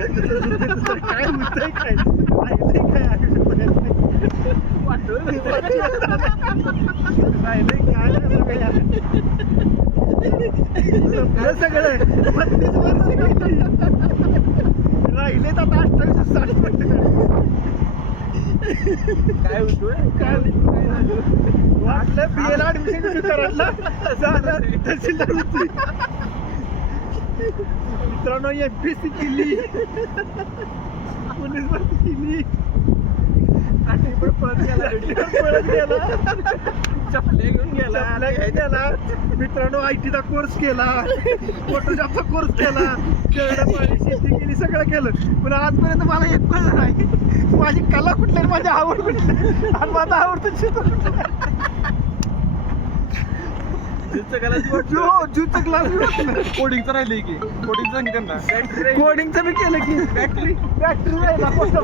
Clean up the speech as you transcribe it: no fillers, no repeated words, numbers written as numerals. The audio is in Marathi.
काय होतंय काय राहिलंय काय राहिलंय काय सगळं सगळं 32 वर्ष राहिलेत आता 28-60 मिनिटं काय होतोय काय वाटलं बीएला ऍडमिशन करायला झालं तहसीलदार होती मित्रांनो एमपीएससी केली पोलीस भरती केली आणि पळत गेला चपले घेऊन गेला मित्रांनो आयटीचा कोर्स केला फोटोशॉपचा कोर्स केला खेळणं पाणी शेती केली सगळं केलं पण आजपर्यंत मला एक पण नाही माझी कला कुठली आणि माझी आवड कुठली आणि माझं आवडतं चित्र ज्यूचं क्लास कोडिंगचं राहिलंय की कोडिंगचं सांगितलं ना कोडिंगचं मी केलं की बॅटरी राहिला पोस्ट